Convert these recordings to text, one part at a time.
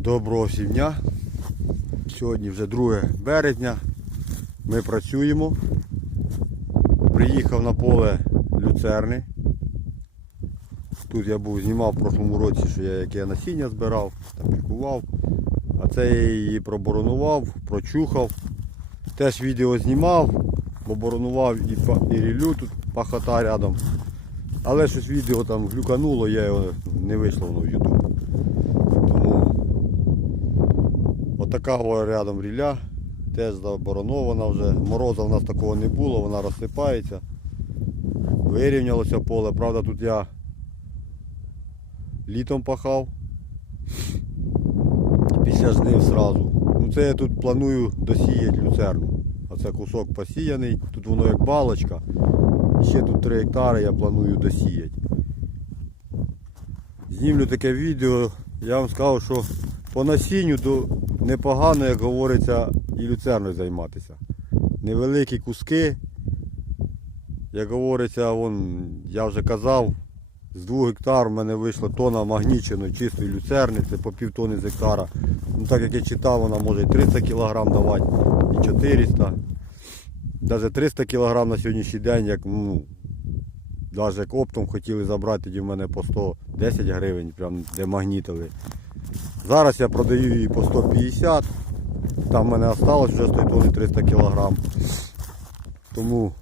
Доброго всім дня. Сьогодні вже 2 березня. Ми працюємо. Приїхав на поле люцерни. Тут я був знімав в прошлому році, що я яке насіння збирав, там пікував. А це я її проборонував, прочухав. Теж відео знімав, оборонував і, і рілю тут пахота рядом. Але щось відео там глюкануло, я його не вийшло воно в YouTube. Тому отака о рядом ріля, теж заборонована вже. Мороза в нас такого не було, вона розсипається. Вирівнялося поле. Правда, тут я літом пахав. Після жнив сразу. Ну це я тут планую досіяти люцерну. Оце кусок посіяний, тут воно як балочка. Ще тут 3 гектари я планую досіяти. Знімлю таке відео, я вам скажу, що по насінню то непогано, як говориться, і люцерною займатися. Невеликі куски. Як говориться, вон, я вже казав, з 2 гектар в мене вийшла тонна магніченої чистої люцерни, це по пів тони з гектара. Ну так як я читав, вона може і 300 кг давати, і 400 Навіть 300 кг на сьогоднішній день, як ну, навіть як оптом хотіли забрати, тоді в мене по 110 гривень, прям де магнітили. Зараз я продаю її по 150. Там в мене осталось вже з тої тони 300 кг. Тому,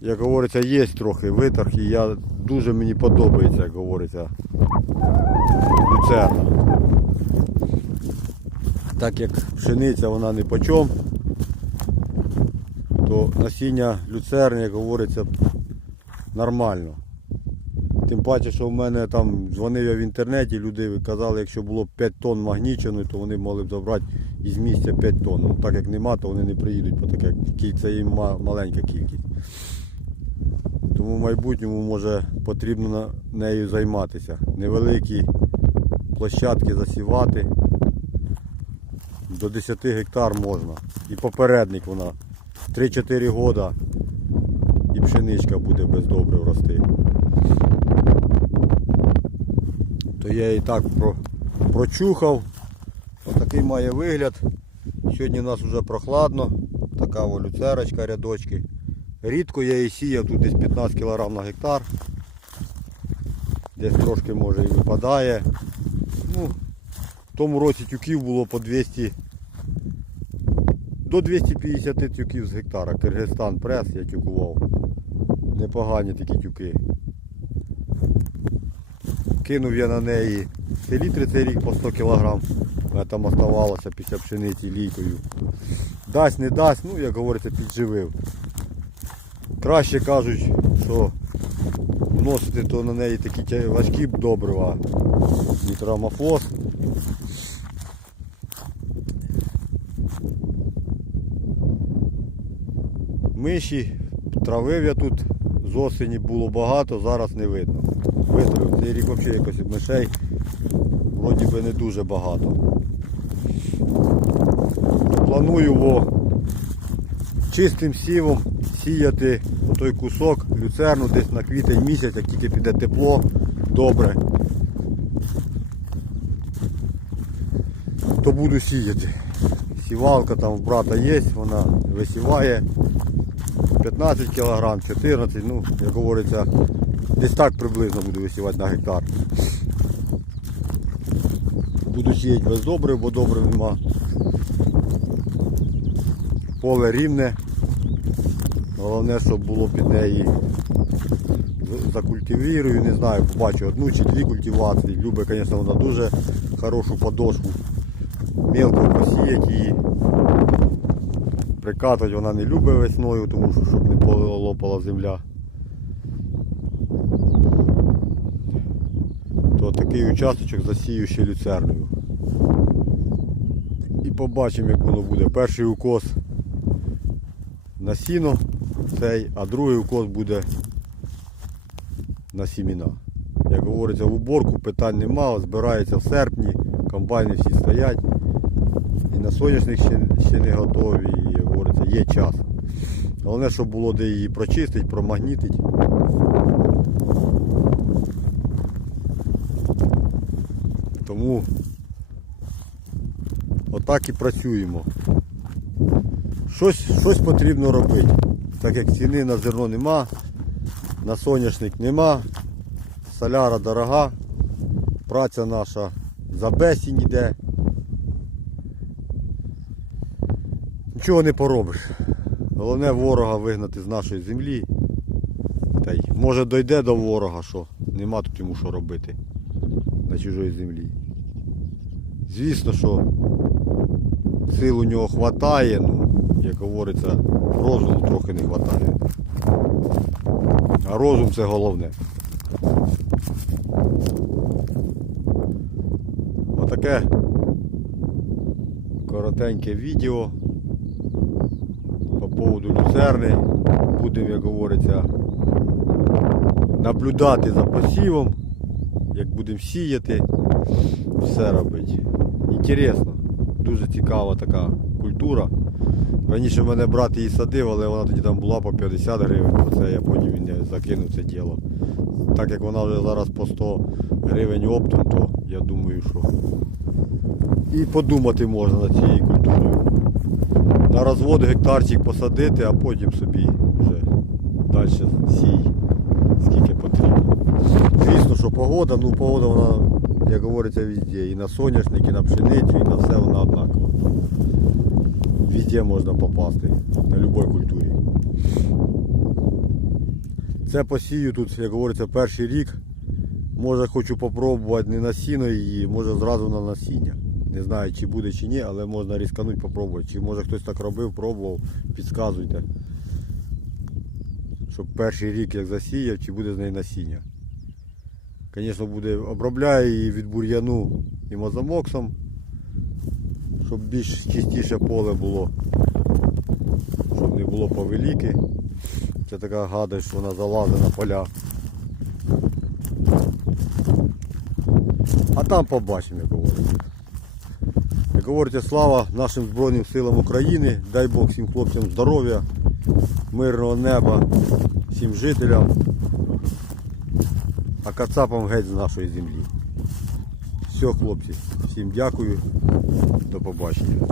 як говориться, є трохи виторг і я дуже мені подобається, як говориться, люцерна. Так як пшениця вона не почом, то насіння люцерни, як говориться, нормально. Тим паче, що в мене там дзвонив я в інтернеті, люди казали, якщо було б 5 тонн магніченої, то вони могли б забрати із місця 5 тонн. Ну, так як нема, то вони не приїдуть, бо таке це їм маленька кількість. Тому в майбутньому може потрібно нею займатися. Невеликі площадки засівати. До 10 гектар можна. І попередник вона. 3-4 года і пшеничка буде без добрив рости. То я і так про, прочухав. Отакий має вигляд. Сьогодні у нас вже прохладно. Така о, люцерочка, рядочки. Рідко я її сіяв, тут десь 15 кг на гектар. Десь трошки може і випадає. Ну, в тому році тюків було по 200 до 250 тюків з гектара. Киргизстан прес я тюкував. Непогані такі тюки. Кинув я на неї селітри цей рік по 100 кг. Там оставалося після пшениці лікою. Дасть, не дасть, ну як говориться, підживив. Краще кажуть, що вносити то на неї такі важкі добрива. Нітрамофос. Миші, травив я тут з осені було багато, зараз не видно. Витравив. Цей рік взагалі якось мишей вроді би не дуже багато. Планую во чистим сівом сіяти той кусок люцерну десь на квітень місяць, як тільки піде тепло, добре. То буду сіяти. Сівалка там в брата є, вона висіває 15 кг, 14 ну, як говориться, десь так приблизно буду висівати на гектар. Буду сіяти без добрив, бо добрив нема. Поле рівне. Головне, щоб було під неї закультивірую, не знаю, побачу одну чи дві культивації. Любить, звісно, вона дуже хорошу подошву. Мелко посіять її. Прикатувати вона не любить весною, тому що щоб не полопала земля. То такий участочок засію ще люцерною. І побачимо, як воно буде. Перший укос на сіно цей, а другий укос буде на сіміна. Як говориться, в уборку питань немає, збирається в серпні, комбайни всі стоять. І на соняшник ще, ще не готові, і є час. Головне, щоб було де її прочистити, промагнітити. Тому отак і працюємо. Щось, щось потрібно робити. Так як ціни на зерно нема, на соняшник нема, соляра дорога, праця наша за безцінь йде. Нічого не поробиш. Головне ворога вигнати з нашої землі. Та й може дойде до ворога, що нема тут йому що робити на чужої землі. Звісно, що сил у нього хватає, ну, як говориться, розуму трохи не вистачає. А розум це головне. Отаке коротеньке відео поводу люцерни. Будемо, як говориться, наблюдати за посівом, як будемо сіяти, все робити. Інтересно, дуже цікава така культура. Раніше в мене брат її садив, але вона тоді там була по 50 гривень, оце я потім він закинув це діло. Так як вона вже зараз по 100 гривень оптом, то я думаю, що і подумати можна над цією культурою. На розвод гектарчик посадити, а потім собі вже далі сій, скільки потрібно. Звісно, що погода, ну погода вона, як говориться, везде. І на соняшник, і на пшеницю, і на все вона однакова. Везде можна попасти, на будь-якій культурі. Це посію тут, як говориться, перший рік. Може хочу попробувати не на сіно її, може зразу на насіння. Не знаю, чи буде чи ні, але можна різкануть попробувати. Чи може хтось так робив, пробував, підказуйте. Щоб перший рік як засіяв, чи буде з неї насіння. Звісно, буде обробляю її від бур'яну і мозамоксом, щоб більш чистіше поле було, щоб не було повеліки. Це така гадость, що вона залазить на поля. А там побачимо, як говориться, слава нашим Збройним силам України. Дай Бог всім хлопцям здоров'я, мирного неба, всім жителям, а кацапам геть з нашої землі. Все, хлопці, всім дякую, до побачення.